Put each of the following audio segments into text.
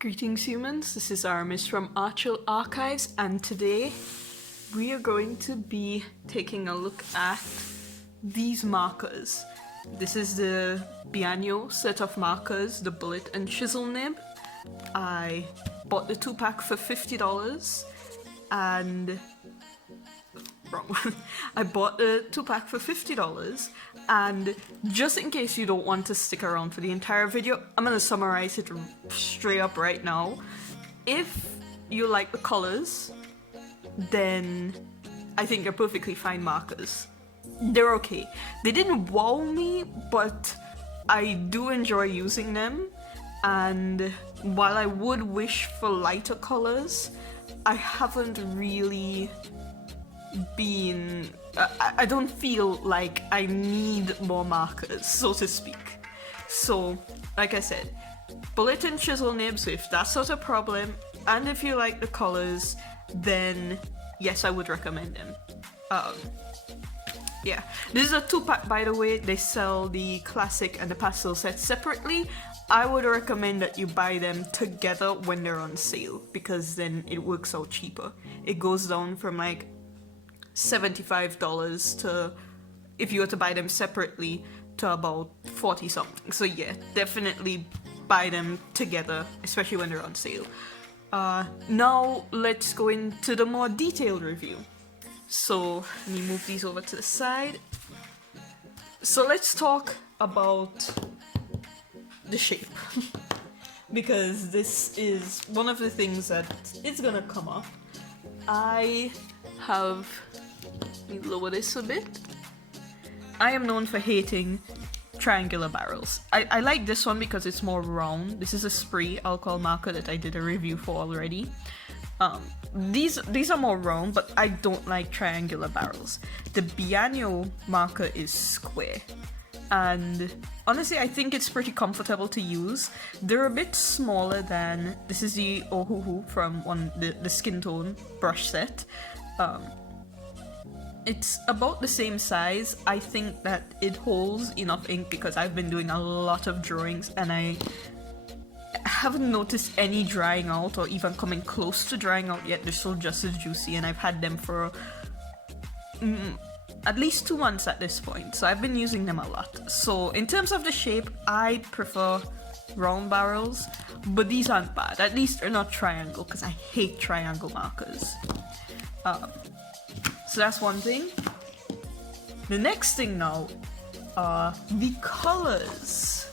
Greetings humans, this is Aramis from Archil Archives, and today we are going to be taking a look at these markers. This is the Bianyo set of markers, the bullet and chisel nib. I bought the 2-pack for $50 and... wrong one. I bought the 2-pack for $50 and just in case you don't want to stick around for the entire video, I'm gonna summarize it straight up right now. If you like the colors, then I think they're perfectly fine markers. They're okay. They didn't wow me, but I do enjoy using them, and while I would wish for lighter colors, I haven't really been... I don't feel like I need more markers, so to speak. So, like I said, bullet and chisel nibs, if that's not a problem, and if you like the colors, then yes, I would recommend them. Yeah, this is a 2-pack, by the way. They sell the classic and the pastel set separately. I would recommend that you buy them together when they're on sale, because then it works out cheaper. It goes down from like $75 to, if you were to buy them separately, to about 40 something. So yeah, definitely buy them together, especially when they're on sale. Now let's go into the more detailed review. So let me move these over to the side. So let's talk about the shape because this is one of the things that is gonna come up. I have... let me lower this a bit. I am known for hating triangular barrels. I like this one because it's more round. This is a spray alcohol marker that I did a review for already. These are more round, but I don't like triangular barrels. The Bianyo marker is square, and honestly I think it's pretty comfortable to use. They're a bit smaller than... this is the Ohuhu from the skin tone brush set. It's about the same size. I think that it holds enough ink because I've been doing a lot of drawings and I haven't noticed any drying out or even coming close to drying out yet. They're still just as juicy, and I've had them for at least 2 months at this point, so I've been using them a lot. So in terms of the shape, I prefer round barrels, but these aren't bad. At least they're not triangle, because I hate triangle markers. So that's one thing. The next thing now are the colors.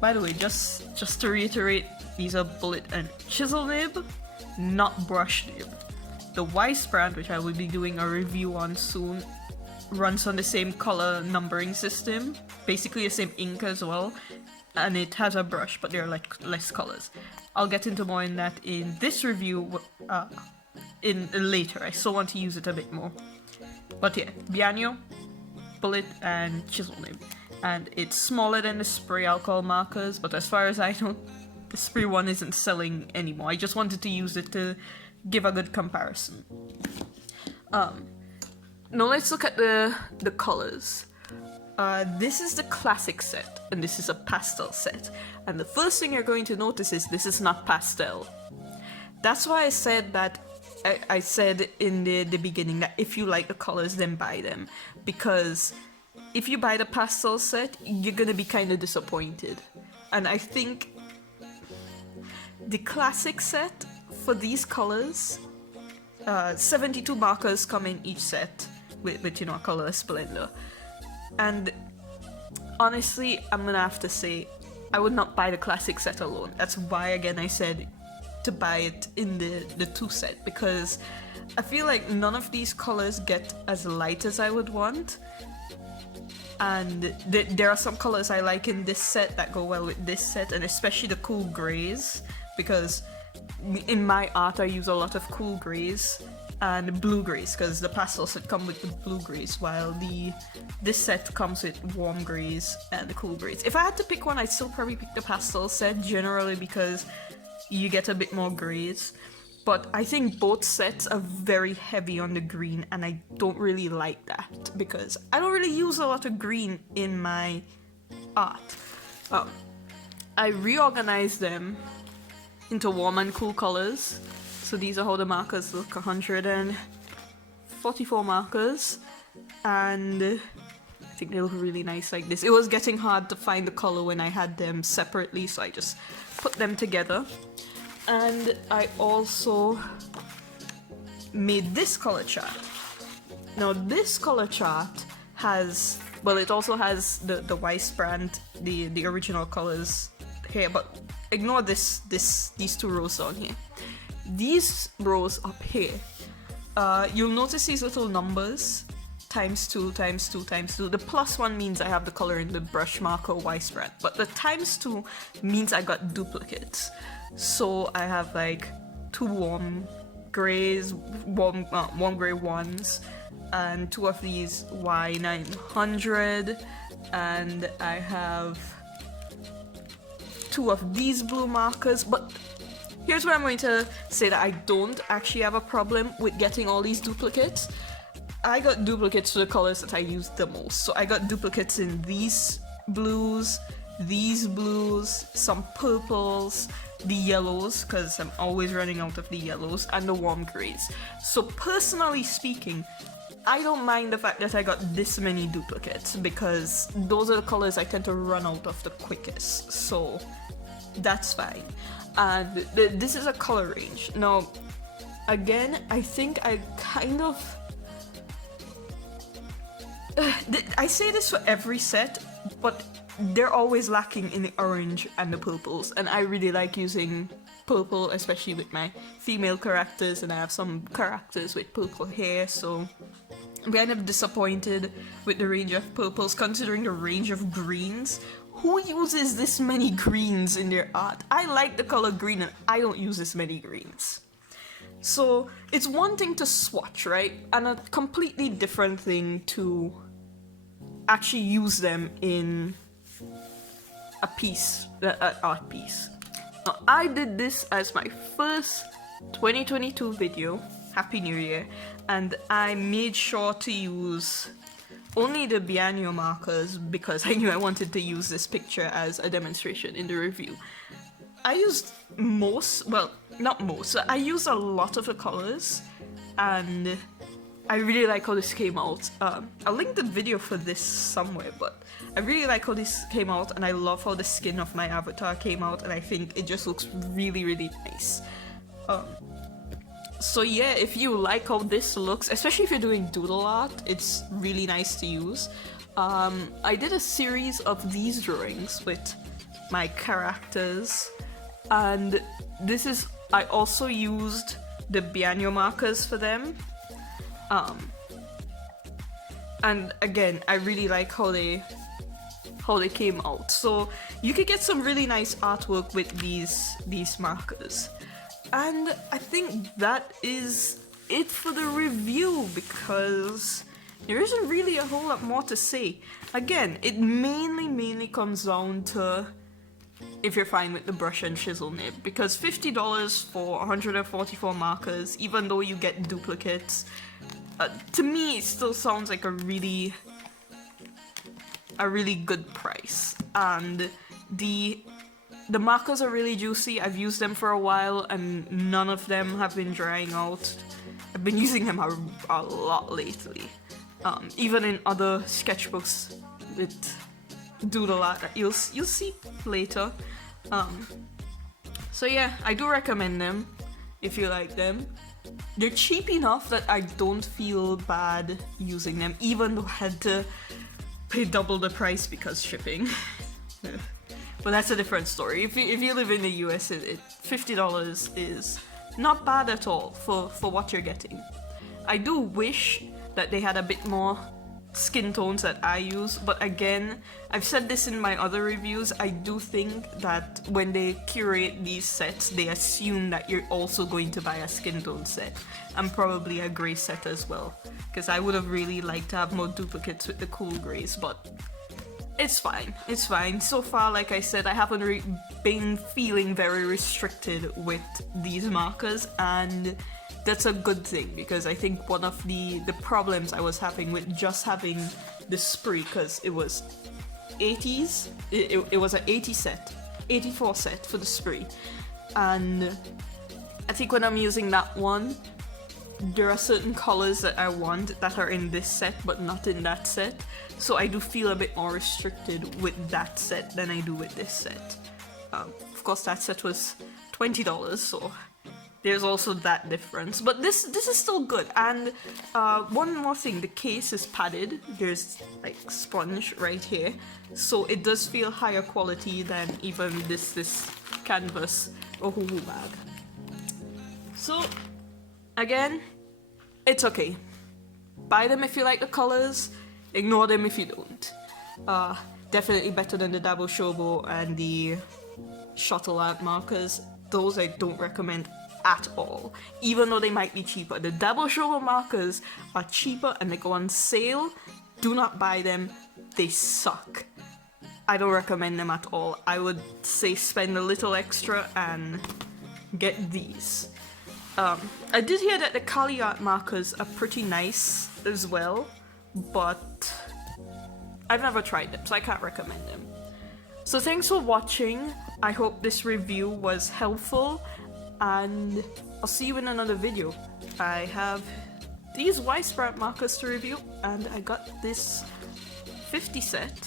By the way, just to reiterate, these are bullet and chisel nib, not brush nib. The Weiss brand, which I will be doing a review on soon, runs on the same color numbering system, basically the same ink as well, and it has a brush, but there are like less colors. I'll get into more in that in this review in later. I still want to use it a bit more. But yeah, Bianyo, bullet and chisel nib. And it's smaller than the spray alcohol markers, but as far as I know, the spray one isn't selling anymore. I just wanted to use it to give a good comparison. Now let's look at the colors. This is the classic set, and this is a pastel set. And the first thing you're going to notice is this is not pastel. That's why I said that I said in the beginning that if you like the colors, then buy them. Because if you buy the pastel set, you're gonna be kind of disappointed. And I think the classic set, for these colors, 72 markers come in each set with you know, a colorless blender. And honestly, I'm gonna have to say, I would not buy the classic set alone. That's why, again, I said to buy it in the 2 set, because I feel like none of these colors get as light as I would want. And there are some colors I like in this set that go well with this set, and especially the cool grays, because in my art I use a lot of cool grays and blue grays, because the pastel set come with the blue grays, while this set comes with warm grays and the cool grays. If I had to pick one, I'd still probably pick the pastel set, generally because you get a bit more grays. But I think both sets are very heavy on the green, and I don't really like that because I don't really use a lot of green in my art. I reorganized them into warm and cool colors. So these are how the markers look, 144 markers. And I think they look really nice like this. It was getting hard to find the color when I had them separately, so I just put them together. And I also made this color chart. Now this color chart has, well, it also has the Weiss brand, the original colors here, but ignore these two rows down here. These rows up here, you'll notice these little numbers, ×2, ×2, ×2. The +1 means I have the color in the brush marker Weiss brand, but the ×2 means I got duplicates. So I have like 2 warm grays, warm gray ones, and 2 of these Y900, and I have 2 of these blue markers. But here's where I'm going to say that I don't actually have a problem with getting all these duplicates. I got duplicates for the colors that I used the most. So I got duplicates in these blues, some purples, the yellows, because I'm always running out of the yellows, and the warm grays. So personally speaking, I don't mind the fact that I got this many duplicates, because those are the colors I tend to run out of the quickest. So that's fine. And this is a color range. Now, again, I think I kind of... I say this for every set, but they're always lacking in the orange and the purples, and I really like using purple, especially with my female characters, and I have some characters with purple hair, so I'm kind of disappointed with the range of purples considering the range of greens. Who uses this many greens in their art? I like the color green and I don't use this many greens. So it's one thing to swatch, right? And a completely different thing to actually use them in a piece, an art piece. Now, I did this as my first 2022 video, Happy New Year, and I made sure to use only the Bianyo markers because I knew I wanted to use this picture as a demonstration in the review. I used I used a lot of the colors, and I really like how this came out. I'll link the video for this somewhere, but I really like how this came out, and I love how the skin of my avatar came out, and I think it just looks really, really nice. So yeah, if you like how this looks, especially if you're doing doodle art, it's really nice to use. I did a series of these drawings with my characters, and I also used the Bianyo markers for them. And again, I really like how they came out. So you could get some really nice artwork with these markers. And I think that is it for the review, because there isn't really a whole lot more to say. Again, it mainly comes down to if you're fine with the brush and chisel nib, because $50 for 144 markers, even though you get duplicates, to me it still sounds like a really good price. And the markers are really juicy. I've used them for a while and none of them have been drying out. I've been using them a lot lately. Even in other sketchbooks with doodle art that you'll see later. So yeah, I do recommend them if you like them. They're cheap enough that I don't feel bad using them, even though I had to pay double the price because shipping. But that's a different story. If you live in the US, $50 is not bad at all for what you're getting. I do wish that they had a bit more skin tones that I use, but again, I've said this in my other reviews, I do think that when they curate these sets, they assume that you're also going to buy a skin tone set, and probably a grey set as well, because I would have really liked to have more duplicates with the cool greys, but it's fine, it's fine. So far, like I said, I haven't been feeling very restricted with these markers, and that's a good thing, because I think one of the problems I was having with just having the spree, because it was 80s, it was an 80 set, 84 set for the spray. And I think when I'm using that one, there are certain colors that I want that are in this set but not in that set. So I do feel a bit more restricted with that set than I do with this set. Of course that set was $20, so there's also that difference. But this is still good. And one more thing, the case is padded. There's like sponge right here. So it does feel higher quality than even this canvas Ohuhu bag. So again, it's okay. Buy them if you like the colors, ignore them if you don't. Definitely better than the Dabo Shobo and the Shuttle Art markers. Those I don't recommend at all, even though they might be cheaper. The Dabo Shobo markers are cheaper and they go on sale. Do not buy them, they suck. I don't recommend them at all. I would say spend a little extra and get these. I did hear that the Kali art markers are pretty nice as well, but I've never tried them, so I can't recommend them. So thanks for watching. I hope this review was helpful, and I'll see you in another video. I have these Y-Sprout markers to review, and I got this 50 set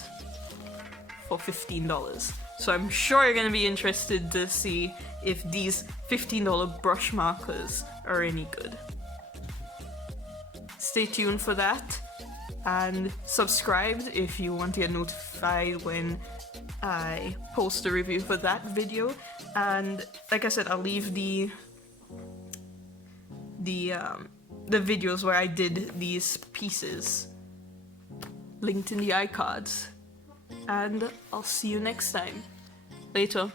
for $15. So I'm sure you're gonna be interested to see if these $15 brush markers are any good. Stay tuned for that, and subscribe if you want to get notified when I post a review for that video. And like I said, I'll leave the videos where I did these pieces linked in the iCards. And I'll see you next time. Later.